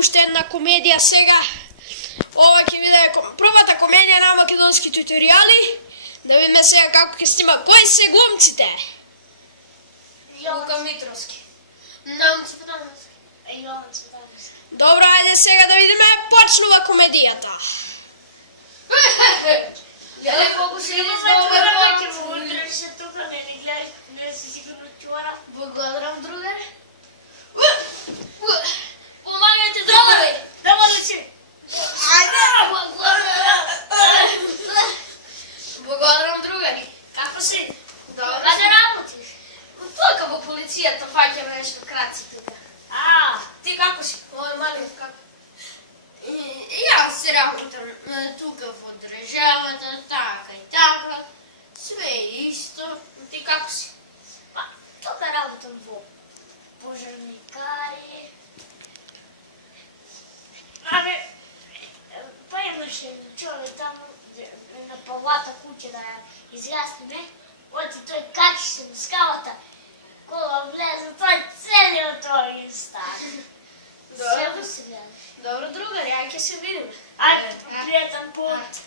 уште една комедија сега. Ова ќе биде првата комедија на македонски туторијали. Да видиме сега како ќе снима. Кои се глумците? Лука Митровски. Нан Цветановски. Јован Цветановски. Добро, ајде сега да видиме. Почнува комедијата. Гледај колку се издава ќе му удреше тука, не ни гледаш, не си сигурно чувара. Благодарам, другаре. Помагайте, другаре! Давали си! Благодарам, другари. Како си? Добро. Каде работиш? Тука во полицијата фаќаме нешто краци тука. Ти како си? Ој, малиот, како? Јас работам тука во државата, така и така. Све исто. Ти како си? Па, тука работам во пожарникари. Па имаше човек таму на павата куќа да ја изјасниме. Оти тој качи се на скалата. Кога влезе тој целиот тој ги стане. Добро се гледаш. Добро, другари, ај ќе се видиме. Ајде, пријатен пут.